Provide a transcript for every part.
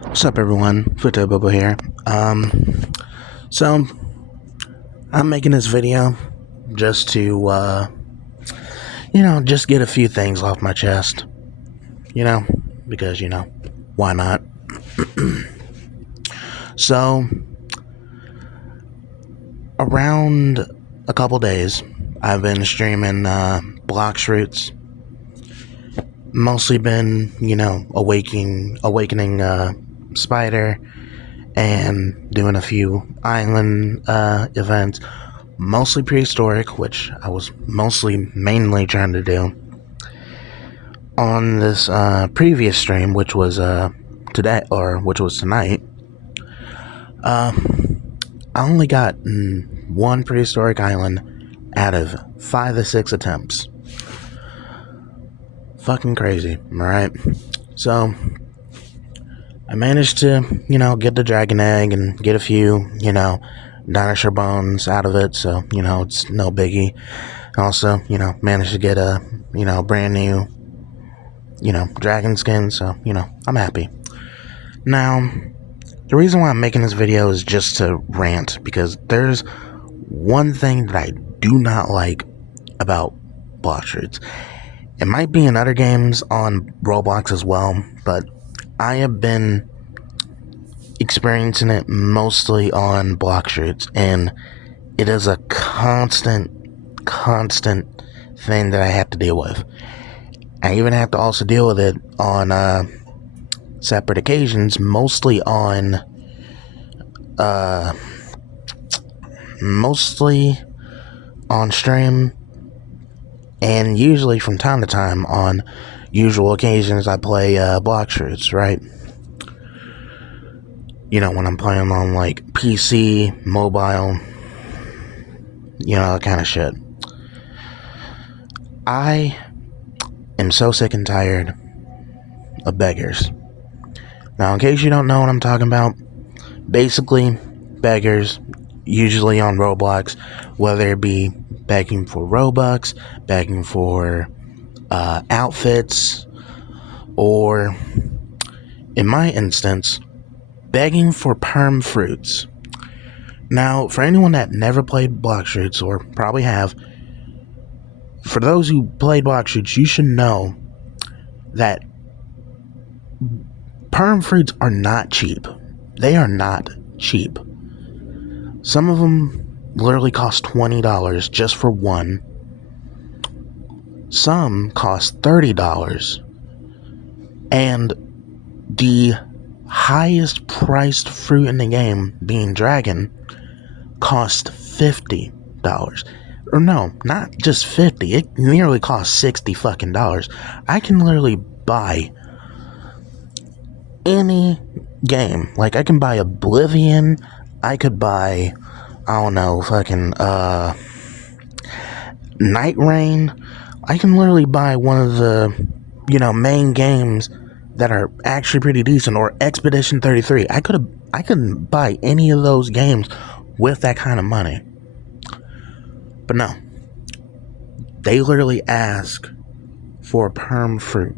What's up, everyone? Bubba here. So I'm making this video just to, just get a few things off my chest. Because why not? So around a couple days, I've been streaming blox roots. Mostly been, awakening spider and doing a few island events, mostly prehistoric, which I was mainly trying to do on this previous stream, which was tonight. I only got one prehistoric island out of 5 or 6 attempts. Fucking crazy, alright? So I managed to, get the dragon egg and get a few, dinosaur bones out of it, so, it's no biggie. Also, managed to get a, brand new, dragon skin, so, I'm happy. Now, the reason why I'm making this video is just to rant, because there's one thing that I do not like about blox roots. It might be in other games on Roblox as well, but I have been experiencing it mostly on blox roots, and it is a constant thing that I have to deal with. I even have to also deal with it on separate occasions, mostly on stream, and usually from time to time on usual occasions I play blox roots, right? When I'm playing on like PC, mobile, that kind of shit. I am so sick and tired of beggars. Now, in case you don't know what I'm talking about, basically, beggars, usually on Roblox, whether it be begging for Robux, begging for outfits, or, in my instance, begging for perm fruits. Now, for anyone that never played blox roots, or probably have, for those who played blox roots, you should know that perm fruits are not cheap. They are not cheap. Some of them literally cost $20 just for one. Some cost $30. And the highest priced fruit in the game, being dragon, cost $50. Or no, not just 50. It nearly costs 60 fucking dollars. I can literally buy any game. Like, I can buy Oblivion. I could buy, I don't know, fucking Night Rain. I can literally buy one of the, main games that are actually pretty decent, or Expedition 33. I couldn't buy any of those games with that kind of money. But no, they literally ask for a perm fruit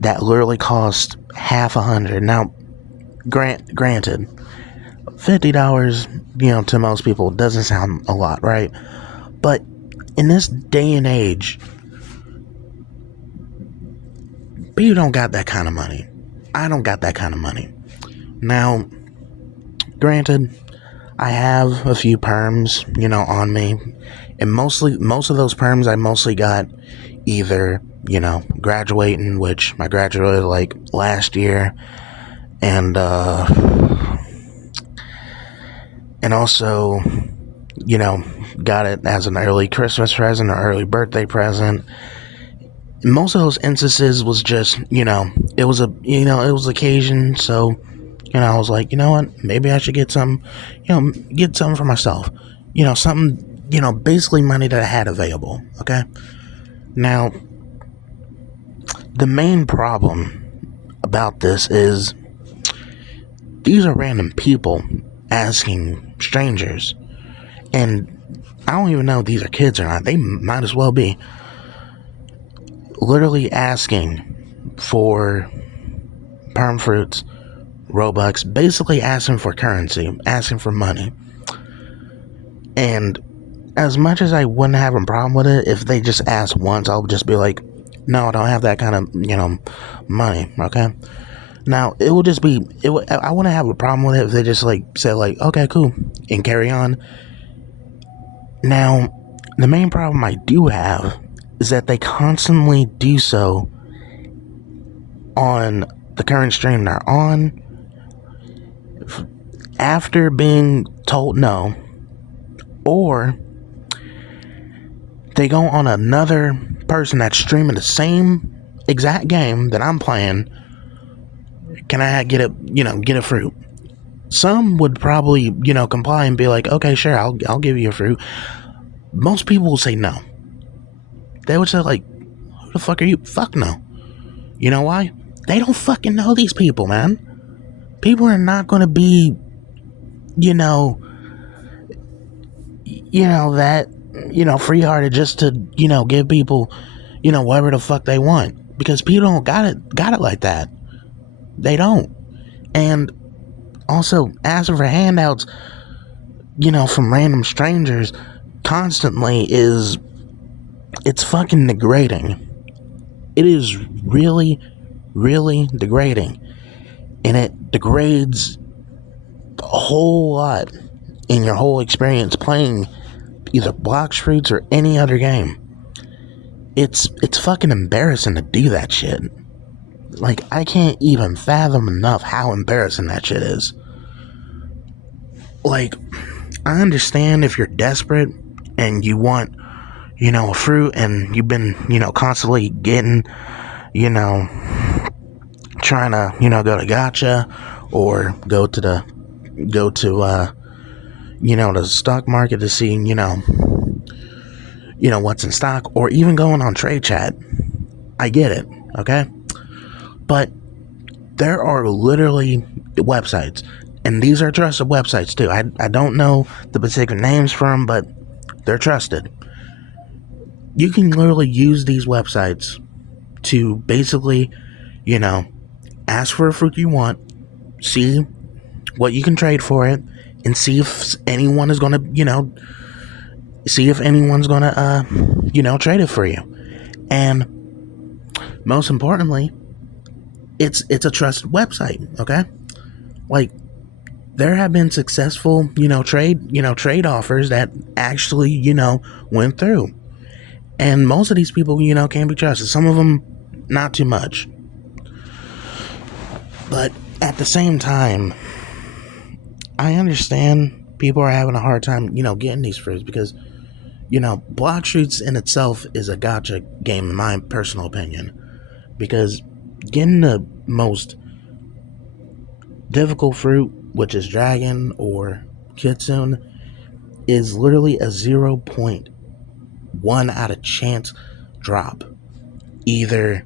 that literally costs half $100. Now, granted, $50, to most people doesn't sound a lot, right? But in this day and age, people don't got that kind of money. I don't got that kind of money. Now, granted, I have a few perms, on me, and most of those perms I mostly got either, graduating, which I graduated like last year, and also, got it as an early Christmas present or early birthday present. Most of those instances was just, it was occasion, so, I was like, you know what, maybe I should get some, get something for myself, something, basically money that I had available, okay? Now, the main problem about this is these are random people asking strangers, and I don't even know if these are kids or not. They might as well be. Literally asking for perm fruits, Robux, basically asking for currency, asking for money. And as much as I wouldn't have a problem with it, if they just asked once, I'll just be like, no, I don't have that kind of, money, okay? Now, it would just be, I wouldn't have a problem with it if they just, like, said, like, okay, cool, and carry on. Now, the main problem I do have is that they constantly do so on the current stream they're on after being told no, or they go on another person that's streaming the same exact game that I'm playing. Can I get a fruit? Some would probably, comply and be like, okay, sure, I'll give you a fruit. Most people will say no. They would say, like, who the fuck are you? Fuck no. You know why? They don't fucking know these people, man. People are not going to be, free-hearted just to, give people, whatever the fuck they want. Because people don't got it like that. They don't. And also, asking for handouts, from random strangers constantly it's fucking degrading. It is really, really degrading. And it degrades a whole lot in your whole experience playing either blox fruits or any other game. It's fucking embarrassing to do that shit. Like, I can't even fathom enough how embarrassing that shit is. Like, I understand if you're desperate and you want, a fruit, and you've been, constantly getting, trying to, go to gacha or go to the stock market to see, what's in stock, or even going on trade chat. I get it, okay? But there are literally websites, and these are trusted websites too. I don't know the particular names for them, but they're trusted. You can literally use these websites to basically, ask for a fruit you want, see what you can trade for it, and see if anyone is gonna, trade it for you. And most importantly, it's a trusted website, okay? Like, there have been successful, trade offers that actually, went through. And most of these people, can be trusted. Some of them, not too much. But at the same time, I understand people are having a hard time, getting these fruits because, blox fruits in itself is a gacha game, in my personal opinion. Because getting the most difficult fruit, which is dragon or kitsune, is literally a 0.1 out of chance drop, either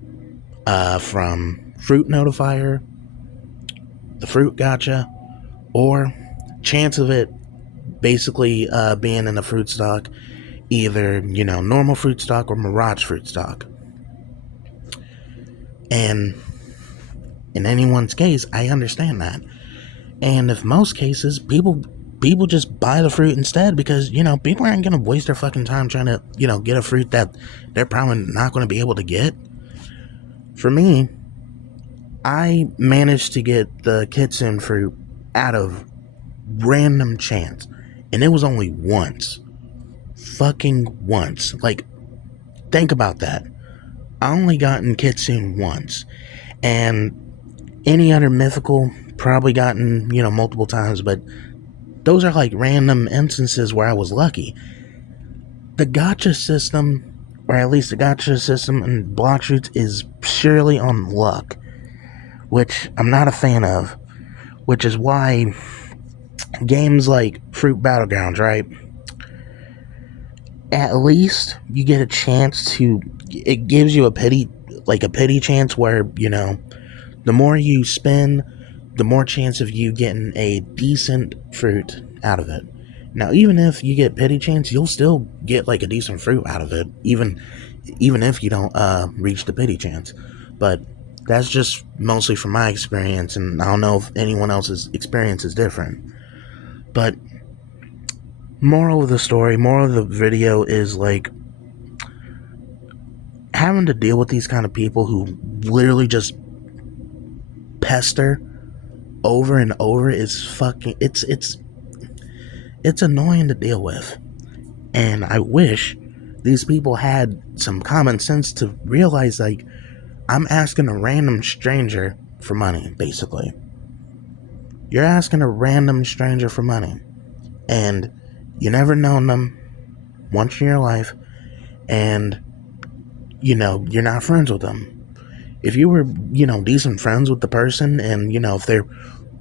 from fruit notifier, the fruit gacha, or chance of it basically being in the fruit stock, either normal fruit stock or mirage fruit stock. And in anyone's case, I understand that. And in most cases, people just buy the fruit instead because, people aren't going to waste their fucking time trying to, get a fruit that they're probably not going to be able to get. For me, I managed to get the kitsune fruit out of random chance. And it was only once. Fucking once. Like, think about that. I only gotten kitsune once. And any other mythical, probably gotten, multiple times, but those are like random instances where I was lucky. The gacha system, or at least the gacha system in blox fruits, is purely on luck, which I'm not a fan of, which is why games like Fruit Battlegrounds, right? At least you get a chance to, it gives you a pity chance where, the more you spend, the more chance of you getting a decent fruit out of it. Now, even if you get pity chance, you'll still get like a decent fruit out of it, even if you don't reach the pity chance. But That's just mostly from my experience, and I don't know if anyone else's experience is different. But moral of the story, moral of the video is like having to deal with these kind of people who literally just pester over and over is fucking it's annoying to deal with. And I wish these people had some common sense to realize, like, I'm asking a random stranger for money, basically. You're asking a random stranger for money, and you never known them once in your life, and you're not friends with them. If you were decent friends with the person, and if they're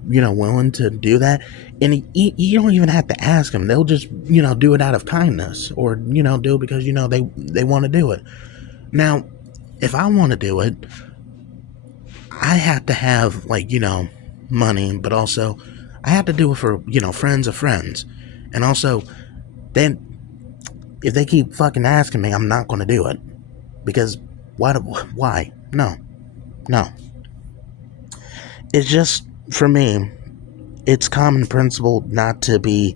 willing to do that, and you don't even have to ask them. They'll just do it out of kindness, or do it because they want to do it. Now, if I want to do it, I have to have, like, money, but also I have to do it for friends of friends. And also, then if they keep fucking asking me, I'm not going to do it, because why? No. It's just, for me, it's common principle not to be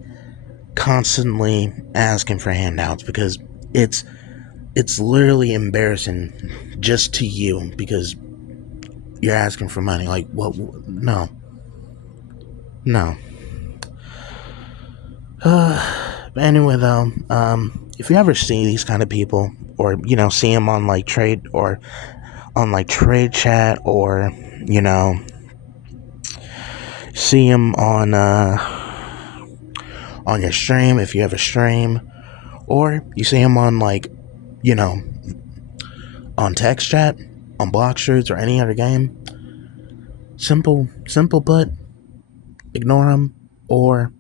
constantly asking for handouts, because it's literally embarrassing just to you, because you're asking for money. Like, what? No. But anyway, though, if you ever see these kind of people, or see them on like trade, or on like trade chat, or see them on your stream, if you have a stream, or you see them on, like, on text chat, on blox or any other game, simple but ignore them, or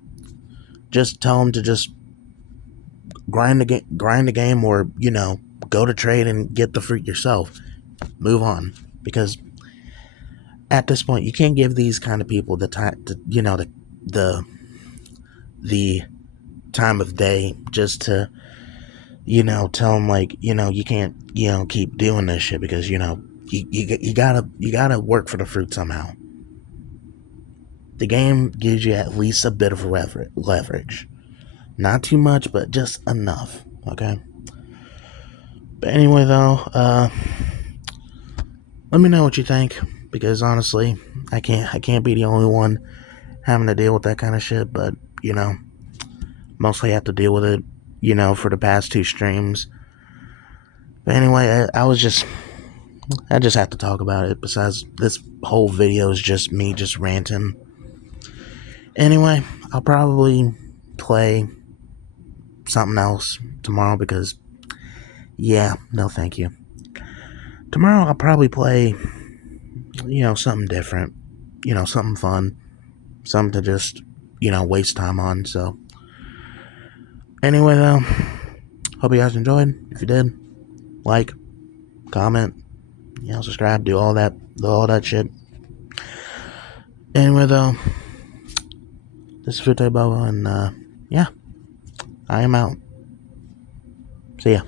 just tell them to just grind the game, or go to trade and get the fruit yourself. Move on, because at this point you can't give these kind of people the time, the time of day, just to tell them, like, you can't keep doing this shit, because you gotta work for the fruit somehow. The game gives you at least a bit of leverage. Not too much, but just enough, okay? But anyway, though, let me know what you think, because honestly, I can't be the only one having to deal with that kind of shit, but mostly have to deal with it, for the past 2 streams. But anyway, I just have to talk about it. Besides, this whole video is just me just ranting. Anyway, I'll probably play something else tomorrow, because no thank you. Tomorrow I'll probably play something different, something fun, something to just waste time on. So anyway, though, hope you guys enjoyed. If you did, like, comment, subscribe, do all that shit. Anyway, though, this is Fute Bobo, and I am out. See ya.